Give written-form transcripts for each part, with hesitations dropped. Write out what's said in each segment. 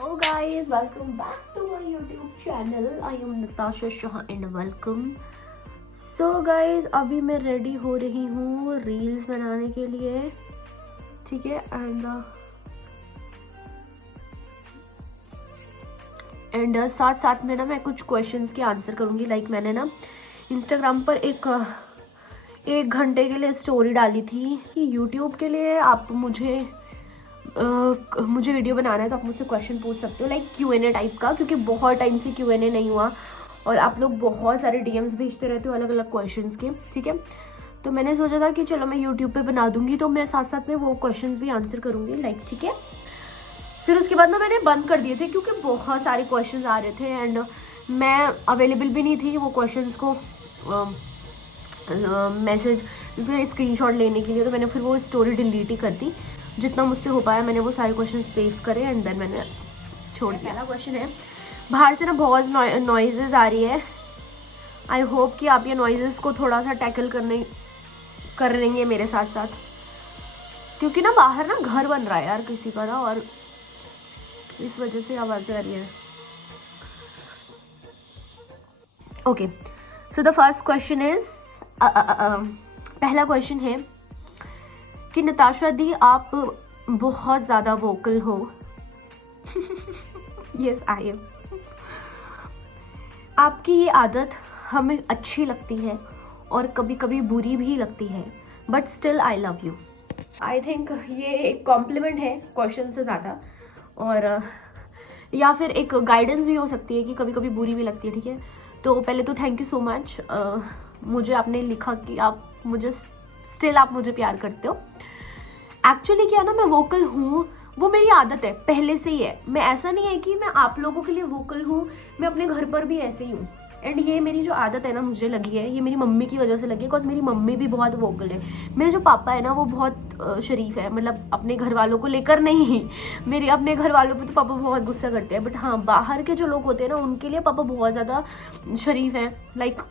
Hello guys, welcome back to my YouTube channel. I am Natasha Shah and welcome. So guys, अभी मैं ready हो रही हूँ reels बनाने के लिए, ठीक है। एंड साथ साथ में ना मैं कुछ क्वेश्चंस के आंसर करूँगी। लाइक मैंने ना इंस्टाग्राम पर एक घंटे के लिए स्टोरी डाली थी कि यूट्यूब के लिए आप मुझे वीडियो बनाना है तो आप मुझसे क्वेश्चन पूछ सकते हो, लाइक Q&A टाइप का, क्योंकि बहुत टाइम से Q&A नहीं हुआ और आप लोग बहुत सारे DMs भेजते रहते हो अलग अलग क्वेश्चंस के, ठीक है। तो मैंने सोचा था कि चलो मैं यूट्यूब पे बना दूंगी, तो मैं साथ साथ में वो क्वेश्चंस भी आंसर करूंगी, लाइक, ठीक है। फिर उसके बाद ना मैंने बंद कर दिए थे क्योंकि बहुत सारे क्वेश्चन आ रहे थे एंड मैं अवेलेबल भी नहीं थी वो क्वेश्चन को मैसेज स्क्रीनशॉट लेने के लिए। तो मैंने फिर वो स्टोरी डिलीट ही कर दी। जितना मुझसे हो पाया मैंने वो सारे क्वेश्चन सेव करे एंड देन मैंने छोड़ दिया। पहला क्वेश्चन है, बाहर से ना बहुत नॉइजेज आ रही है। आई होप कि आप ये नॉइजेस को थोड़ा सा टैकल कर रही हैं मेरे साथ साथ, क्योंकि ना बाहर ना घर बन रहा है यार किसी का ना, और इस वजह से आवाज़ आ रही है। Okay, so the first question is, पहला क्वेश्चन है कि नताशा दी आप बहुत ज़्यादा वोकल हो। Yes I am. आपकी ये आदत हमें अच्छी लगती है और कभी कभी बुरी भी लगती है, but still I love you. I think ये एक कॉम्प्लीमेंट है क्वेश्चन से ज़्यादा, और या फिर एक गाइडेंस भी हो सकती है कि कभी कभी बुरी भी लगती है, ठीक है। तो पहले तो थैंक यू सो मच, मुझे आपने लिखा कि आप मुझे प्यार करते हो। एक्चुअली क्या ना, मैं वोकल हूँ, वो मेरी आदत है पहले से ही है। मैं ऐसा नहीं है कि मैं आप लोगों के लिए वोकल हूँ, मैं अपने घर पर भी ऐसे ही हूँ। एंड ये मेरी जो आदत है ना, मुझे लगी है, ये मेरी मम्मी की वजह से लगी है, बिकॉज मेरी मम्मी भी बहुत वोकल है। मेरे जो पापा है ना वो बहुत शरीफ है, मतलब अपने घर वालों को लेकर नहीं, मेरे अपने घर वालों पे तो पापा बहुत गुस्सा करते हैं, बट हाँ बाहर के जो लोग होते हैं ना उनके लिए पापा बहुत ज़्यादा शरीफ हैं, लाइक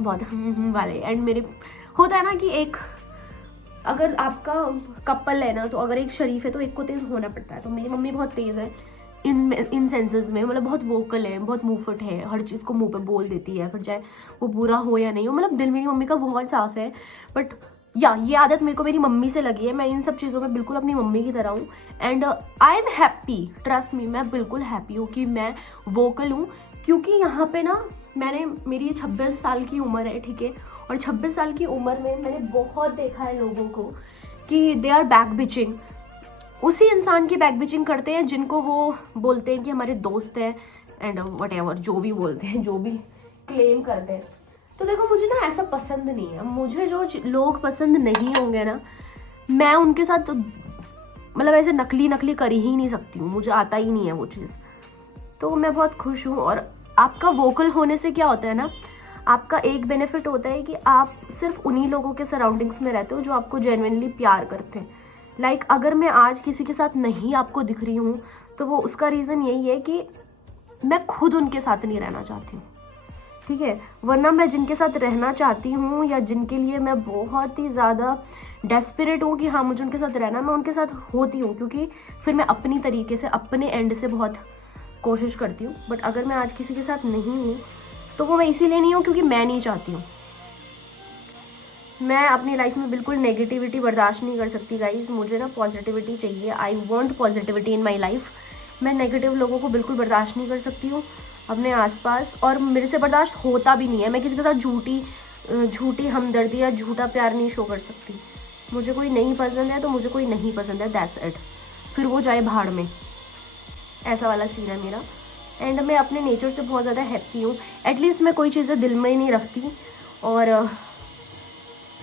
बहुत वाले। एंड मेरे होता है ना कि एक अगर आपका कपल है ना, तो अगर एक शरीफ है तो एक को तेज़ होना पड़ता है। तो मेरी मम्मी बहुत तेज़ है इन सेंसेस में, मतलब बहुत वोकल है, बहुत मुंहफट है, हर चीज़ को मुंह पे बोल देती है, फिर चाहे वो बुरा हो या नहीं हो, मतलब दिल मेरी मम्मी का बहुत साफ है। बट या ये आदत मेरे को मेरी मम्मी से लगी है, मैं इन सब चीज़ों में बिल्कुल अपनी मम्मी की तरह हूँ। And I am happy, trust me, मैं बिल्कुल हैप्पी हूँ कि मैं वोकल हूँ, क्योंकि यहाँ पे ना मेरी 26 साल की उम्र है, ठीक है। और 26 साल की उम्र में मैंने बहुत देखा है लोगों को कि दे आर बैक बिचिंग, उसी इंसान की बैक बिचिंग करते हैं जिनको वो बोलते हैं कि हमारे दोस्त हैं एंड वट एवर, जो भी बोलते हैं, जो भी क्लेम करते हैं। तो देखो मुझे ना ऐसा पसंद नहीं है। मुझे जो लोग पसंद नहीं होंगे ना, मैं उनके साथ मतलब ऐसे नकली कर ही नहीं सकती हूँ, मुझे आता ही नहीं है वो चीज़। तो मैं बहुत खुश हूँ। और आपका वोकल होने से क्या होता है ना, आपका एक बेनिफिट होता है कि आप सिर्फ उन्हीं लोगों के सराउंडिंग्स में रहते हो जो आपको जेन्युइनली प्यार करते हैं। लाइक अगर मैं आज किसी के साथ नहीं आपको दिख रही हूँ तो वो उसका रीज़न यही है कि मैं खुद उनके साथ नहीं रहना चाहती हूँ, ठीक है। वरना मैं जिनके साथ रहना चाहती हूँ या जिनके लिए मैं बहुत ही ज़्यादा डेस्परेट हूँ कि हाँ मुझे उनके साथ रहना, मैं उनके साथ होती हूँ, क्योंकि फिर मैं अपनी तरीके से अपने एंड से बहुत कोशिश करती हूँ। बट अगर मैं आज किसी के साथ नहीं हूँ तो वो मैं इसीलिए नहीं हूँ क्योंकि मैं नहीं चाहती हूँ। मैं अपनी लाइफ में बिल्कुल नेगेटिविटी बर्दाश्त नहीं कर सकती गाइज, मुझे ना पॉजिटिविटी चाहिए। I want positivity in my life. मैं नेगेटिव लोगों को बिल्कुल बर्दाश्त नहीं कर सकती हूँ अपने आसपास, और मेरे से बर्दाश्त होता भी नहीं है। मैं किसी के साथ झूठी हमदर्दी या झूठा प्यार नहीं शो कर सकती। मुझे कोई नहीं पसंद है तो मुझे कोई नहीं पसंद है, दैट्स इट, फिर वो जाए भाड़ में, ऐसा वाला सीन है मेरा। एंड मैं अपने नेचर से बहुत ज़्यादा हैप्पी हूँ। एटलीस्ट मैं कोई चीज़ें दिल में ही नहीं रखती, और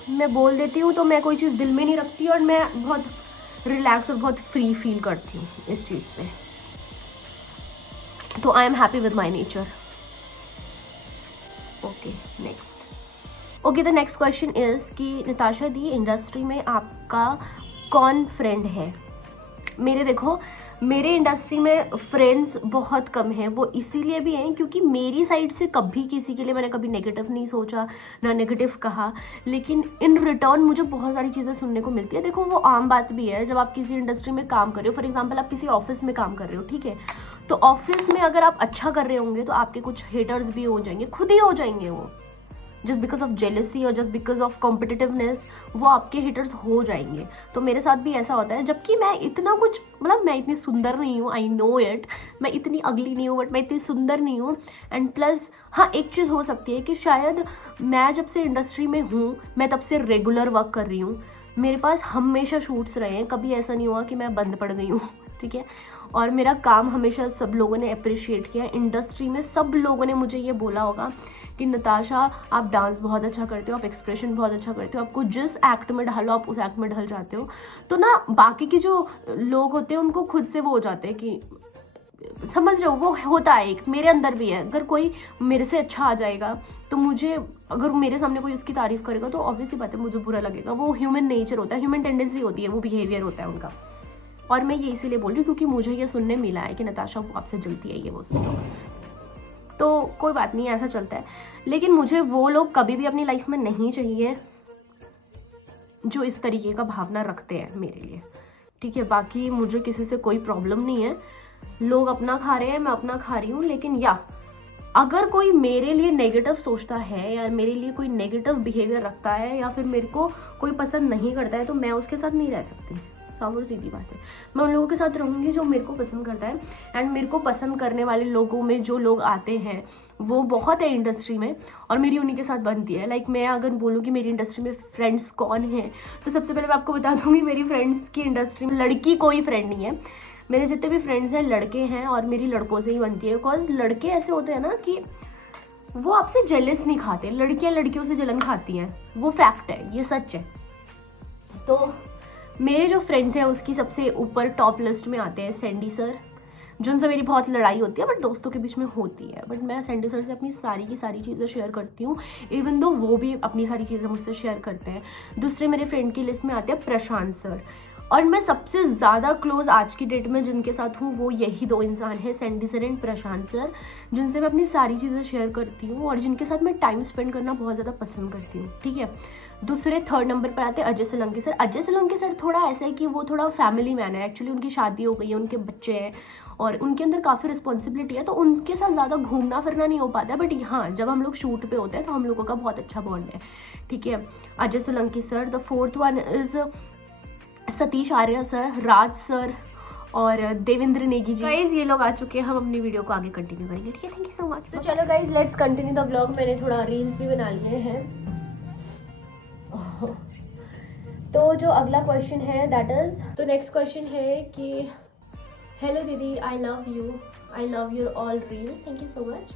मैं बोल देती हूँ तो मैं कोई चीज़ दिल में नहीं रखती, और मैं बहुत रिलैक्स और बहुत फ्री फील करती हूँ इस चीज़ से। तो I am happy with my nature. Okay next. Okay, the next question is कि नताशा दी इंडस्ट्री में आपका कौन फ्रेंड है। मेरे देखो मेरे इंडस्ट्री में फ्रेंड्स बहुत कम हैं, वो इसीलिए भी हैं क्योंकि मेरी साइड से कभी किसी के लिए मैंने कभी नेगेटिव नहीं सोचा, ना नेगेटिव कहा, लेकिन इन रिटर्न मुझे बहुत सारी चीज़ें सुनने को मिलती है। देखो वो आम बात भी है, जब आप किसी इंडस्ट्री में काम कर रहे हो, फॉर एग्जाम्पल आप किसी ऑफिस में काम कर रहे हो, ठीक है, तो ऑफिस में अगर आप अच्छा कर रहे होंगे तो आपके कुछ हेटर्स भी हो जाएंगे, खुद ही हो जाएंगे वो, जस्ट बिकॉज ऑफ जेलसी और जस्ट बिकॉज ऑफ कॉम्पिटिटिवनेस वो आपके हिटर्स हो जाएंगे। तो मेरे साथ भी ऐसा होता है, जबकि मैं इतना कुछ, मतलब मैं इतनी सुंदर नहीं हूँ, आई नो इट, मैं इतनी अगली नहीं हूँ, बट मैं इतनी सुंदर नहीं हूँ। एंड प्लस हाँ, एक चीज़ हो सकती है कि शायद मैं जब से इंडस्ट्री में हूँ, मैं तब से रेगुलर वर्क कर रही हूँ, मेरे पास हमेशा शूट्स रहे हैं, कभी ऐसा नहीं हुआ कि मैं बंद पड़ गई हूँ, ठीक है। और मेरा काम हमेशा सब लोगों ने अप्रिशिएट किया, इंडस्ट्री में सब लोगों ने मुझे ये बोला होगा कि नताशा आप डांस बहुत अच्छा करते हो, आप एक्सप्रेशन बहुत अच्छा करते हो, आपको जिस एक्ट में ढालो आप उस एक्ट में ढल जाते हो। तो ना बाकी के जो लोग होते हैं उनको खुद से वो हो जाते हैं कि, समझ रहे हो, वो होता है, एक मेरे अंदर भी है। अगर कोई मेरे से अच्छा आ जाएगा तो मुझे, अगर मेरे सामने कोई उसकी तारीफ करेगा तो ऑब्वियसली बात है मुझे बुरा लगेगा। वो ह्यूमन नेचर होता है, ह्यूमन टेंडेंसी होती है, वो बिहेवियर होता है उनका। और मैं ये इसीलिए बोल रही हूँ क्योंकि मुझे ये सुनने मिला है कि नताशा वो आपसे जलती है, ये वो सुनो, तो कोई बात नहीं, ऐसा चलता है। लेकिन मुझे वो लोग कभी भी अपनी लाइफ में नहीं चाहिए जो इस तरीके का भावना रखते हैं मेरे लिए, ठीक है। बाकी मुझे किसी से कोई प्रॉब्लम नहीं है, लोग अपना खा रहे हैं, मैं अपना खा रही हूँ। लेकिन या अगर कोई मेरे लिए नेगेटिव सोचता है या मेरे लिए कोई नेगेटिव बिहेवियर रखता है या फिर मेरे को कोई पसंद नहीं करता है तो मैं उसके साथ नहीं रह सकती, साफ और सीधी बात है। मैं उन लोगों के साथ रहूँगी जो मेरे को पसंद करता है। एंड मेरे को पसंद करने वाले लोगों में जो लोग आते हैं वो बहुत है इंडस्ट्री में, और मेरी उन्हीं के साथ बनती है। लाइक मैं अगर बोलूँ कि मेरी इंडस्ट्री में फ्रेंड्स कौन हैं, तो सबसे पहले मैं आपको बता दूँगी मेरी फ्रेंड्स की इंडस्ट्री में लड़की कोई फ्रेंड नहीं है। मेरे जितने भी फ्रेंड्स हैं लड़के हैं, और मेरी लड़कों से ही बनती है। बिकॉज लड़के ऐसे होते हैं ना कि वो आपसे जेलस नहीं खाते, लड़कियाँ लड़कियों से जलन खाती हैं, वो फैक्ट है, ये सच है। तो मेरे जो फ्रेंड्स हैं उसकी सबसे ऊपर टॉप लिस्ट में आते हैं सैंडी सर, जिनसे मेरी बहुत लड़ाई होती है बट दोस्तों के बीच में होती है। बट मैं सैंडी सर से अपनी सारी की सारी चीज़ें शेयर करती हूँ, इवन दो वो भी अपनी सारी चीज़ें मुझसे शेयर करते हैं। दूसरे मेरे फ्रेंड की लिस्ट में आते हैं प्रशांत सर, और मैं सबसे ज़्यादा क्लोज आज की डेट में जिनके साथ हूँ वो यही दो इंसान है, Sandy sir and Prashant sir, जिनसे मैं अपनी सारी चीज़ें शेयर करती हूँ और जिनके साथ मैं टाइम स्पेंड करना बहुत ज़्यादा पसंद करती हूँ, ठीक है। दूसरे थर्ड नंबर पर आते हैं अजय सोलंकी सर। अजय सोलंकी सर थोड़ा ऐसा है कि वो थोड़ा फैमिली मैन है, एक्चुअली उनकी शादी हो गई है, उनके बच्चे हैं और उनके अंदर काफ़ी रिस्पॉन्सिबिलिटी है, तो उनके साथ ज़्यादा घूमना फिरना नहीं हो पाता है। बट हाँ, जब हम लोग शूट पे होते हैं तो हम लोगों का बहुत अच्छा बॉन्ड है, ठीक है। Ajay Solanki sir. The fourth one is Satish Arya sir, Raj sir और देवेंद्र नेगी जी। गाइज ये लोग आ चुके हैं, हम अपनी वीडियो को आगे कंटिन्यू करेंगे, ठीक है। Thank you so much. तो चलो guys let's continue the vlog. मैंने थोड़ा रील्स भी बना लिए हैं। तो जो अगला क्वेश्चन है दैट इज, तो नेक्स्ट क्वेश्चन है कि हेलो दीदी, I love your all reels, thank you so much.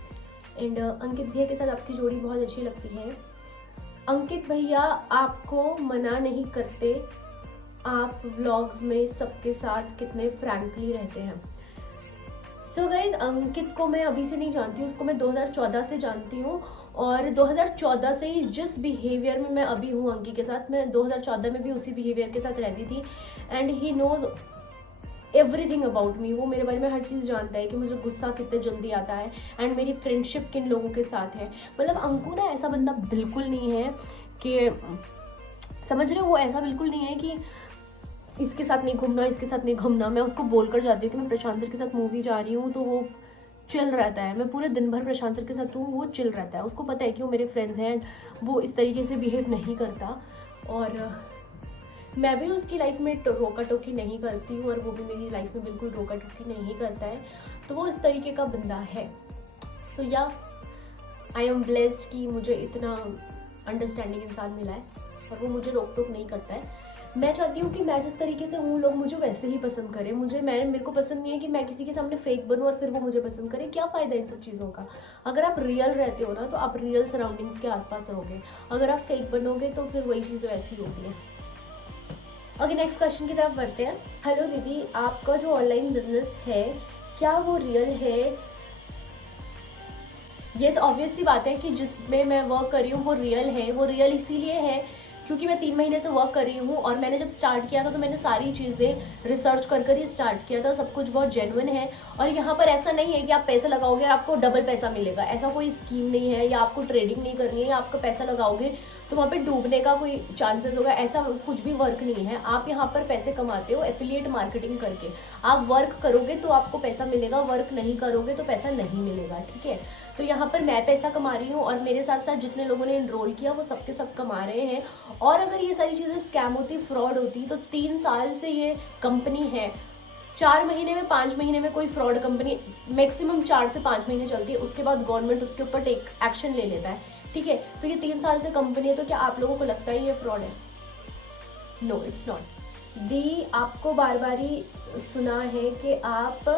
And Ankit भैया के साथ आपकी जोड़ी बहुत अच्छी लगती है। अंकित भैया आपको मना नहीं करते, आप व्लॉग्स में सबके साथ कितने फ्रैंकली रहते हैं। सो गाइज अंकित को मैं अभी से नहीं जानती हूँ, उसको मैं 2014 से जानती हूँ, और 2014 से ही जिस बिहेवियर में मैं अभी हूँ अंकित के साथ, मैं 2014 में भी उसी बिहेवियर के साथ रहती थी। And he knows everything about me, वो मेरे बारे में हर चीज़ जानता है कि मुझे गुस्सा कितने जल्दी आता है एंड मेरी फ्रेंडशिप किन लोगों के साथ है। मतलब अंकु ना ऐसा बंदा बिल्कुल नहीं है कि, समझ रहे हो, वो ऐसा बिल्कुल नहीं है कि इसके साथ नहीं घूमना, इसके साथ नहीं घूमना। मैं उसको बोल कर जाती हूँ कि मैं प्रशांत सर के साथ मूवी जा रही हूँ तो वो चिल रहता है। मैं पूरे दिन भर प्रशांत सर के साथ हूँ, वो चिल रहता है। उसको पता है कि वो मेरे फ्रेंड्स हैं, वो इस तरीके से बिहेव नहीं करता, और मैं भी उसकी लाइफ में रोका टोकी नहीं करती हूँ और वो भी मेरी लाइफ में बिल्कुल रोका टोकी नहीं करता है। तो वो इस तरीके का बंदा है। सो या आई एम ब्लेस्ड कि मुझे इतना अंडरस्टैंडिंग इंसान मिला है और वो मुझे रोक टोक नहीं करता है। मैं चाहती हूँ कि मैं जिस तरीके से हूँ लोग मुझे वैसे ही पसंद करें। मेरे को पसंद नहीं है कि मैं किसी के सामने फेक बनूँ और फिर वो मुझे पसंद करे। क्या फ़ायदा इन सब चीज़ों का। अगर आप रियल रहते हो ना तो आप रियल सराउंडिंग्स के आसपास रहोगे, अगर आप फेक बनोगे तो फिर वही चीज़ें वैसी होती हैं। ओके, नेक्स्ट क्वेश्चन की तरफ बढ़ते हैं। हेलो दीदी, आपका जो ऑनलाइन बिजनेस है क्या वो रियल है? येस, ऑब्वियस सी बात है कि जिसमें मैं वर्क कर रही हूँ वो रियल है। वो रियल इसीलिए है क्योंकि मैं 3 महीने से वर्क कर रही हूँ और मैंने जब स्टार्ट किया था तो मैंने सारी चीज़ें रिसर्च कर ही स्टार्ट किया था, सब कुछ बहुत जेन्युइन है। और यहाँ पर ऐसा नहीं है कि आप पैसे लगाओगे और आपको डबल पैसा मिलेगा, ऐसा कोई स्कीम नहीं है, या आपको ट्रेडिंग नहीं करनी है, या आपका पैसा लगाओगे तो वहाँ पे डूबने का कोई चांसेस होगा, ऐसा कुछ भी वर्क नहीं है। आप यहाँ पर पैसे कमाते हो एफिलिएट मार्केटिंग करके। आप वर्क करोगे तो आपको पैसा मिलेगा, वर्क नहीं करोगे तो पैसा नहीं मिलेगा, ठीक है। तो यहाँ पर मैं पैसा कमा रही हूँ और मेरे साथ साथ जितने लोगों ने इनरोल किया वो सबके सब कमा रहे हैं। और अगर ये सारी चीज़ें स्कैम होती, फ्रॉड होती, तो 3 साल से ये कंपनी है, 4 महीने में 5 महीने में कोई फ्रॉड कंपनी मैक्सिमम 4 से 5 महीने चलती है, उसके बाद गवर्नमेंट उसके ऊपर टेक एक्शन ले लेता है, ठीक है। तो ये 3 साल से कंपनी है, तो क्या आप लोगों को लगता है ये फ्रॉड है? No, it's not. दी आपको बार बार ही सुना है कि आप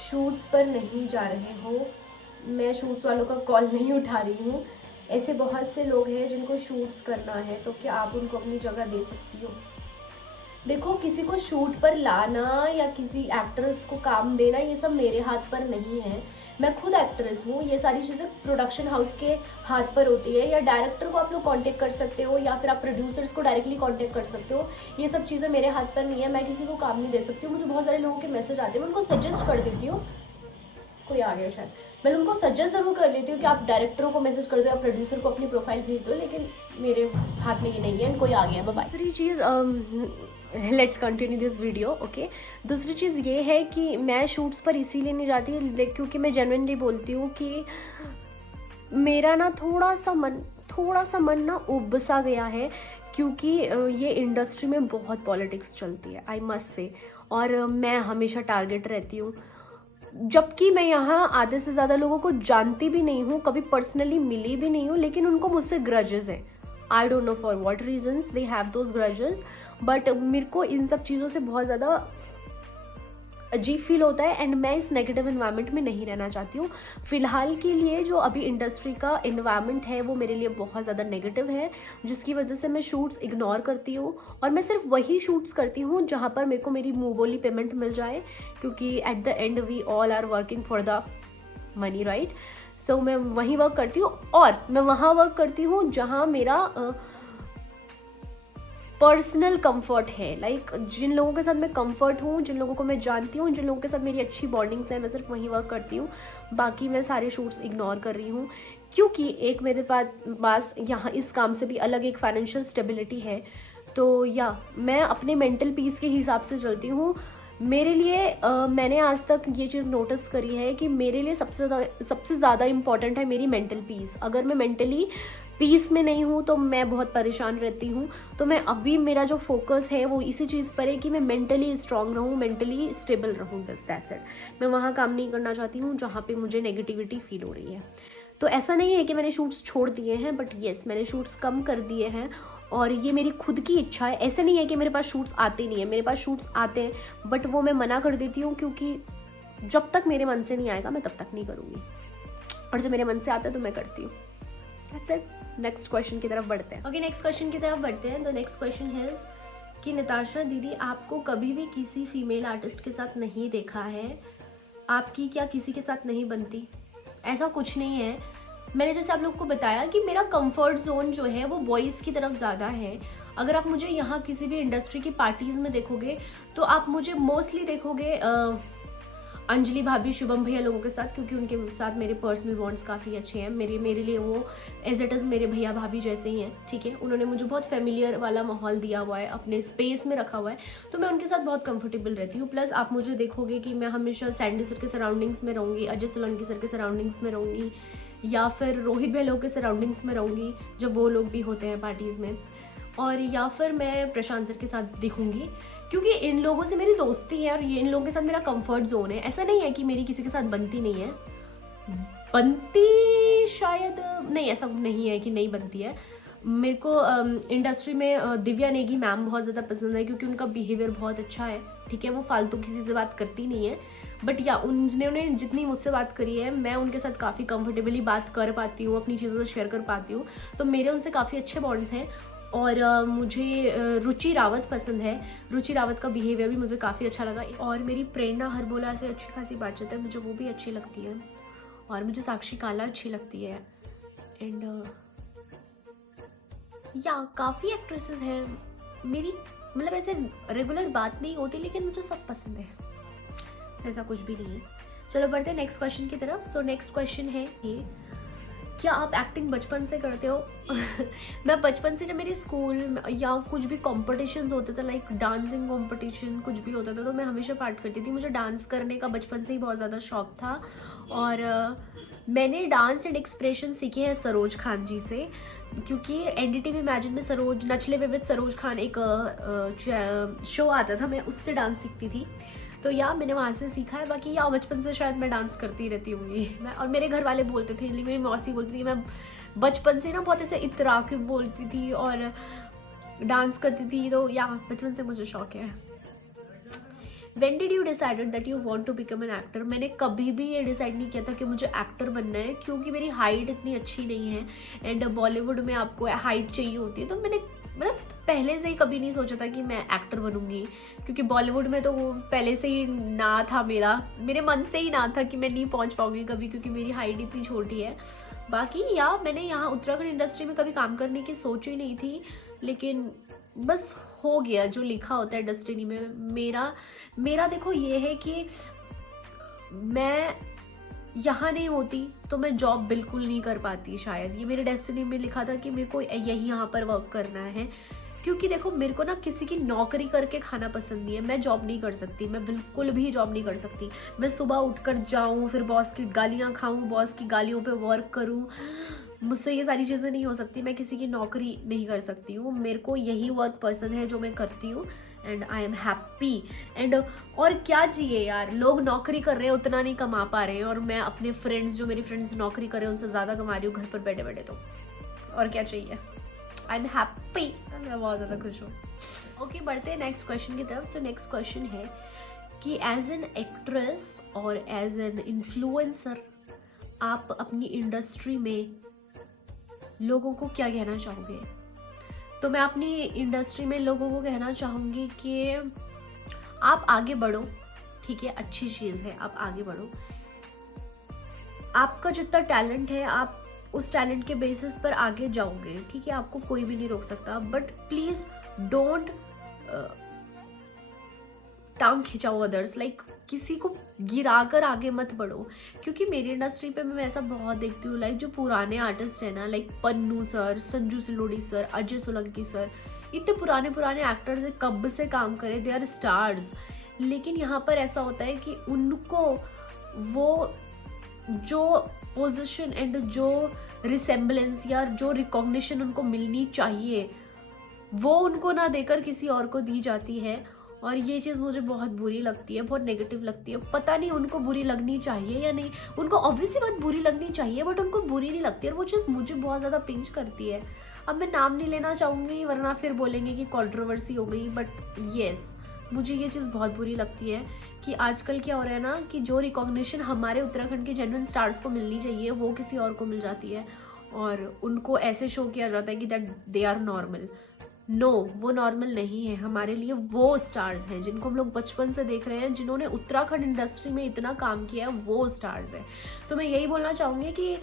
शूट्स पर नहीं जा रहे हो। मैं शूट्स वालों का कॉल नहीं उठा रही हूँ। ऐसे बहुत से लोग हैं जिनको शूट्स करना है, तो क्या आप उनको अपनी जगह दे सकती हो? देखो, किसी को शूट पर लाना या किसी एक्ट्रेस को काम देना, ये सब मेरे हाथ पर नहीं है। मैं खुद एक्ट्रेस हूँ, ये सारी चीज़ें प्रोडक्शन हाउस के हाथ पर होती है, या डायरेक्टर को आप लोग कांटेक्ट कर सकते हो, या फिर आप प्रोड्यूसर्स को डायरेक्टली कांटेक्ट कर सकते हो। ये सब चीज़ें मेरे हाथ पर नहीं है, मैं किसी को काम नहीं दे सकती हूँ। मुझे बहुत सारे लोगों के मैसेज आते हैं, मैं उनको सजेस्ट कर देती हूँ। कोई आ गया शायद। मैं उनको सजेस्ट ज़रूर कर लेती हूँ कि आप डायरेक्टरों को मैसेज कर दो या प्रोड्यूसर को अपनी प्रोफाइल भेज दो, लेकिन मेरे हाथ में ये नहीं है। कोई आ गया, बाय। दूसरी चीज़, let's continue this video, okay. दूसरी चीज़ ये है कि मैं शूट्स पर इसीलिए नहीं जाती क्योंकि मैं जेन्युइनली बोलती हूँ कि मेरा ना थोड़ा सा मन ना उब सा गया है, क्योंकि ये इंडस्ट्री में बहुत पॉलिटिक्स चलती है, आई मस्ट से। और मैं हमेशा टारगेट रहती हूँ, जबकि मैं यहाँ आधे से ज़्यादा लोगों को जानती भी नहीं हूँ, कभी पर्सनली मिली भी नहीं हूँ, लेकिन उनको मुझसे ग्रजेस हैं। I don't know for what reasons they have those grudges, but मेरे को इन सब चीज़ों से बहुत ज़्यादा अजीब फील होता है, एंड मैं इस नेगेटिव इन्वायरमेंट में नहीं रहना चाहती हूँ। फ़िलहाल के लिए जो अभी इंडस्ट्री का इन्वायरमेंट है वो मेरे लिए बहुत ज़्यादा नेगेटिव है, जिसकी वजह से मैं शूट्स इग्नोर करती हूँ, और मैं सिर्फ वही शूट्स करती हूँ जहाँ पर मेरे को मेरी मुँह बोली पेमेंट मिल जाए, क्योंकि at the end we all are working for the money, right. So मैं वहीं वर्क करती हूँ, और मैं वहाँ वर्क करती हूँ जहाँ मेरा पर्सनल कंफर्ट है। लाइक जिन लोगों के साथ मैं कंफर्ट हूँ, जिन लोगों को मैं जानती हूँ, जिन लोगों के साथ मेरी अच्छी बॉन्डिंग्स है, मैं सिर्फ वहीं वर्क करती हूँ। बाकी मैं सारे शूट्स इग्नोर कर रही हूँ, क्योंकि एक मेरे पास यहाँ इस काम से भी अलग एक फाइनेंशियल स्टेबिलिटी है। तो या मैं अपने मेंटल पीस के हिसाब से चलती हूँ। मेरे लिए मैंने आज तक ये चीज़ नोटिस करी है कि मेरे लिए सबसे ज़्यादा इम्पॉर्टेंट है मेरी मेंटल पीस। अगर मैं मेंटली पीस में नहीं हूँ तो मैं बहुत परेशान रहती हूँ। तो मैं अभी मेरा जो फोकस है वो इसी चीज़ पर है कि मैं मेंटली स्ट्रांग रहूँ, मेंटली स्टेबल रहूँ, बस दैट्स इट। मैं वहाँ काम नहीं करना चाहती हूँ जहाँ पे मुझे नेगेटिविटी फील हो रही है। तो ऐसा नहीं है कि मैंने शूट्स छोड़ दिए हैं, बट येस, मैंने शूट्स कम कर दिए हैं, और ये मेरी खुद की इच्छा है। ऐसे नहीं है कि मेरे पास शूट्स आते नहीं है, मेरे पास शूट्स आते हैं, बट वो मैं मना कर देती हूँ, क्योंकि जब तक मेरे मन से नहीं आएगा मैं तब तक नहीं करूँगी, और जब मेरे मन से आता है तो मैं करती हूँ। That's it. नेक्स्ट क्वेश्चन की तरफ बढ़ते हैं। ओके, नेक्स्ट क्वेश्चन की तरफ बढ़ते हैं। द नेक्स्ट क्वेश्चन है कि नताशा दीदी, आपको कभी भी किसी फीमेल आर्टिस्ट के साथ नहीं देखा है, आपकी क्या किसी के साथ नहीं बनती? ऐसा कुछ नहीं है। मैंने जैसे आप लोग को बताया कि मेरा कंफर्ट जोन जो है वो बॉयज़ की तरफ ज़्यादा है। अगर आप मुझे यहाँ किसी भी इंडस्ट्री की पार्टीज़ में देखोगे तो आप मुझे मोस्टली देखोगे अंजलि भाभी, शुभम भैया लोगों के साथ, क्योंकि उनके साथ मेरे पर्सनल बॉन्ड्स काफ़ी अच्छे हैं। मेरे लिए वो एज इट इज़ मेरे भैया भाभी जैसे ही हैं, ठीक है। उन्होंने मुझे बहुत फेमिलियर वाला माहौल दिया हुआ है, अपने स्पेस में रखा हुआ है, तो मैं उनके साथ बहुत कंफर्टेबल रहती हूँ। प्लस आप मुझे देखोगे कि मैं हमेशा सैंडी सर के सराउंडिंग्स में रहूँगी, अजय सोलंकी सर के सराउंडिंग्स में रहूँगी, या फिर रोहित भाई लोग के सराउंडिंग्स में रहूँगी जब वो लोग भी होते हैं पार्टीज़ में, और या फिर मैं प्रशांत सर के साथ दिखूँगी, क्योंकि इन लोगों से मेरी दोस्ती है और ये इन लोगों के साथ मेरा कंफर्ट जोन है। ऐसा नहीं है कि मेरी किसी के साथ बनती नहीं है, बनती शायद नहीं, ऐसा नहीं है कि नहीं बनती है। मेरे को इंडस्ट्री में दिव्या नेगी मैम बहुत ज़्यादा पसंद है, क्योंकि उनका बिहेवियर बहुत अच्छा है, ठीक है। वो फालतू किसी से बात करती नहीं है, बट या उन्होंने जितनी मुझसे बात करी है मैं उनके साथ काफ़ी कंफर्टेबली बात कर पाती हूँ, अपनी चीज़ों से शेयर कर पाती हूँ, तो मेरे उनसे काफ़ी अच्छे बॉन्ड्स हैं। और मुझे रुचि रावत पसंद है, रुचि रावत का बिहेवियर भी मुझे काफ़ी अच्छा लगा। और मेरी प्रेरणा हरबोला से अच्छी खासी बातचीत है, मुझे वो भी अच्छी लगती है, और मुझे साक्षी काला अच्छी लगती है, एंड या काफ़ी एक्ट्रेसेस हैं मेरी, मतलब ऐसे रेगुलर बात नहीं होती लेकिन मुझे सब पसंद है, तो ऐसा कुछ भी नहीं है। चलो बढ़ते हैं नेक्स्ट क्वेश्चन की तरफ। सो नेक्स्ट क्वेश्चन है ये, क्या आप एक्टिंग बचपन से करते हो? मैं बचपन से, जब मेरे स्कूल या कुछ भी कॉम्पिटिशन्स होते थे, लाइक डांसिंग कॉम्पिटिशन कुछ भी होता था, तो मैं हमेशा पार्ट करती थी। मुझे डांस करने का बचपन से ही बहुत ज़्यादा शौक था। और मैंने डांस एंड एक्सप्रेशन सीखे हैं सरोज खान जी से, क्योंकि NDTV इमेजिन में सरोज नचले विद सरोज खान एक शो आता था, मैं उससे डांस सीखती थी। तो या मैंने वहाँ से सीखा है। बाकी या बचपन से शायद मैं डांस करती रहती होंगी मैं, और मेरे घर वाले बोलते थे, मेरी मौसी बोलती थी मैं बचपन से ना बहुत ऐसे इतरा के बोलती थी और डांस करती थी, तो या बचपन से मुझे शौक है। When did you decided that you want to become an actor? मैंने कभी भी ये डिसाइड नहीं किया था कि मुझे एक्टर बनना है, क्योंकि मेरी हाइट इतनी अच्छी नहीं है एंड बॉलीवुड में आपको हाइट चाहिए होती है। तो मैंने मतलब पहले से ही कभी नहीं सोचा था कि मैं एक्टर बनूंगी, क्योंकि बॉलीवुड में तो वो पहले से ही ना था, मेरे मन से ही ना था कि मैं नहीं पहुंच पाऊंगी कभी, क्योंकि मेरी हाइट इतनी छोटी है। बाकी या मैंने यहाँ उत्तराखंड इंडस्ट्री में कभी काम करने की सोच ही नहीं थी, लेकिन बस हो गया जो लिखा होता है डेस्टिनी में। मेरा देखो ये है कि मैं यहाँ नहीं होती तो मैं जॉब बिल्कुल नहीं कर पाती शायद। ये मेरे डेस्टिनी में लिखा था कि मेरे को यही यहाँ पर वर्क करना है, क्योंकि देखो मेरे को ना किसी की नौकरी करके खाना पसंद नहीं है। मैं जॉब नहीं कर सकती, मैं बिल्कुल भी जॉब नहीं कर सकती। मैं सुबह उठकर जाऊँ, फिर बॉस की गालियाँ खाऊँ, बॉस की गालियों पे वर्क करूँ, मुझसे ये सारी चीज़ें नहीं हो सकती। मैं किसी की नौकरी नहीं कर सकती हूँ। मेरे को यही वर्क पसंद है जो मैं करती हूँ and I am happy. And और क्या चाहिए यार, लोग नौकरी कर रहे हैं उतना नहीं कमा पा रहे हैं, और मैं अपने फ्रेंड्स, जो मेरी फ्रेंड्स नौकरी कर रहे हैं उनसे ज़्यादा कमा रही हूँ घर पर बैठे बैठे, तो और क्या चाहिए। आई एम हैप्पी, मैं बहुत ज़्यादा खुश हूँ। ओके, बढ़ते हैं नेक्स्ट क्वेश्चन की तरफ। सो नेक्स्ट क्वेश्चन है कि एज एन एक्ट्रेस और एज एन इन्फ्लुएंसर आप अपनी इंडस्ट्री में लोगों को क्या कहना चाहोगे? तो मैं अपनी इंडस्ट्री में लोगों को कहना चाहूँगी कि आप आगे बढ़ो, ठीक है, अच्छी चीज़ है, आप आगे बढ़ो। आपका जितना टैलेंट है आप उस टैलेंट के बेसिस पर आगे जाओगे, ठीक है, आपको कोई भी नहीं रोक सकता। बट प्लीज़ डोंट टांग खिंचाओ अदर्स, लाइक किसी को गिरा कर आगे मत बढ़ो। क्योंकि मेरी इंडस्ट्री पे मैं ऐसा बहुत देखती हूँ, लाइक जो पुराने आर्टिस्ट हैं ना, like Pannu sir, Sanju Silori sir, Ajay Solanki sir, इतने पुराने एक्टर्स हैं, कब से काम करे, दे आर स्टार्स। लेकिन यहाँ पर ऐसा होता है कि उनको वो जो पोजीशन एंड जो रिसेम्बलेंस या जो रिकॉग्निशन उनको मिलनी चाहिए वो उनको ना देकर किसी और को दी जाती है। और ये चीज़ मुझे बहुत बुरी लगती है, बहुत नेगेटिव लगती है। पता नहीं उनको बुरी लगनी चाहिए या नहीं, उनको ऑब्वियसली बात बुरी लगनी चाहिए, बट उनको बुरी नहीं लगती है, और वो चीज़ मुझे बहुत ज़्यादा पिंच करती है। अब मैं नाम नहीं लेना चाहूँगी वरना फिर बोलेंगे कि कंट्रोवर्सी हो गई, बट येस, मुझे ये चीज़ बहुत बुरी लगती है कि आजकल क्या हो रहा है ना, कि जो रिकॉग्निशन हमारे उत्तराखंड के जेन्युइन स्टार्स को मिलनी चाहिए वो किसी और को मिल जाती है, और उनको ऐसे शो किया जाता है कि that they are normal. No, वो नॉर्मल नहीं है। हमारे लिए वो स्टार्स हैं जिनको हम लोग बचपन से देख रहे हैं, जिन्होंने उत्तराखंड इंडस्ट्री में इतना काम किया है, वो स्टार्स हैं। तो मैं यही बोलना चाहूँगी कि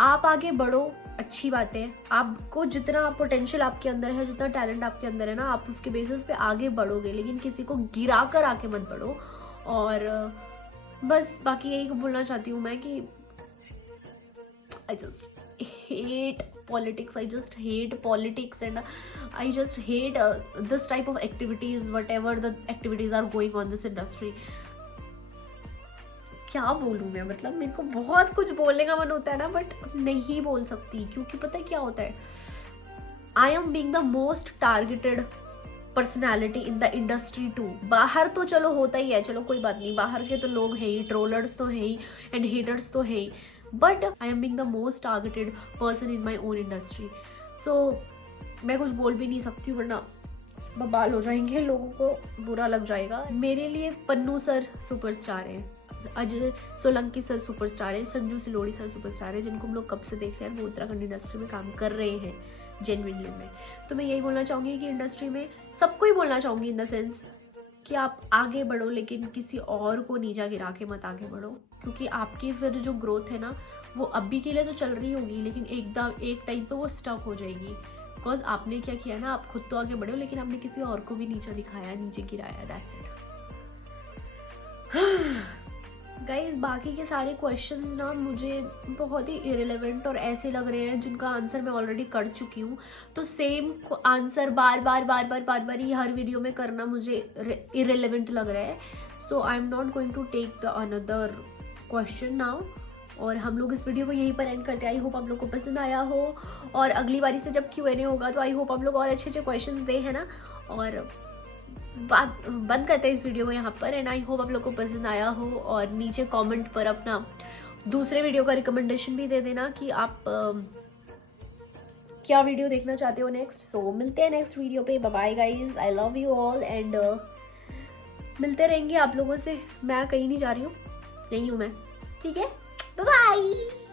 आप आगे बढ़ो, अच्छी बात है, आपको जितना पोटेंशियल आपके अंदर है, जितना टैलेंट आपके अंदर है ना, आप उसके बेसिस पे आगे बढ़ोगे, लेकिन किसी को गिरा कर आके मत बढ़ो। और बस बाकी यही बोलना चाहती हूँ मैं कि I just hate politics, I just hate politics, and I just hate this type of activities, whatever the activities are going on this industry. क्या बोलूँ मैं, मतलब मेरे को बहुत कुछ बोलने का मन होता है ना, बट नहीं बोल सकती, क्योंकि पता है क्या होता है, I am being the most targeted personality in the industry too. बाहर तो चलो होता ही है, चलो कोई बात नहीं, बाहर के तो लोग हैं ही, ट्रोलर्स तो हैं ही एंड हेटर्स तो हैं ही, but I am being the most targeted person in my own industry. So मैं कुछ बोल भी नहीं सकती हूँ वरना बवाल हो जाएंगे, लोगों को बुरा लग जाएगा। मेरे लिए पन्नू सर सुपरस्टार हैं, अजय सोलंकी सर सुपरस्टार है, संजू सिलोड़ी सर सुपरस्टार है, जिनको हम लोग कब से देख रहे हैं, वो उत्तराखंड इंडस्ट्री में काम कर रहे हैं जेन्युइनली में। तो मैं यही बोलना चाहूँगी कि इंडस्ट्री में सबको ही बोलना चाहूँगी इन द सेंस कि आप आगे बढ़ो, लेकिन किसी और को नीचा गिरा के मत आगे बढ़ो, क्योंकि आपकी फिर जो ग्रोथ है ना, वो अभी के लिए तो चल रही होगी, लेकिन एकदम एक टाइम पे वो स्टक हो जाएगी। बिकॉज आपने क्या किया ना, आप खुद तो आगे बढ़े हो लेकिन आपने किसी और को भी नीचा दिखाया, नीचे गिराया, दैट्स इट। गाइज बाकी के सारे क्वेश्चंस ना मुझे बहुत ही इरेलीवेंट और ऐसे लग रहे हैं जिनका आंसर मैं ऑलरेडी कर चुकी हूँ, तो सेम आंसर बार बार ही हर वीडियो में करना मुझे इरेलीवेंट लग रहा है। So I am not going to take the another question now, और हम लोग इस वीडियो को यहीं पर एंड करते हैं। आई होप आप लोग को पसंद आया हो, और अगली बारी से जब Q&A होगा तो आई होप आप लोग और अच्छे अच्छे क्वेश्चंस दें, है ना। और बात बंद करते हैं इस वीडियो को यहाँ पर, एंड आई होप आप लोग को पसंद आया हो। और नीचे कमेंट पर अपना दूसरे वीडियो का रिकमेंडेशन भी दे देना कि आप क्या वीडियो देखना चाहते हो नेक्स्ट। सो मिलते हैं नेक्स्ट वीडियो पे। Bye bye guys, I love you all, and मिलते रहेंगे आप लोगों से। मैं कहीं नहीं जा रही हूँ, यहीं हूँ मैं, ठीक है। Bye bye.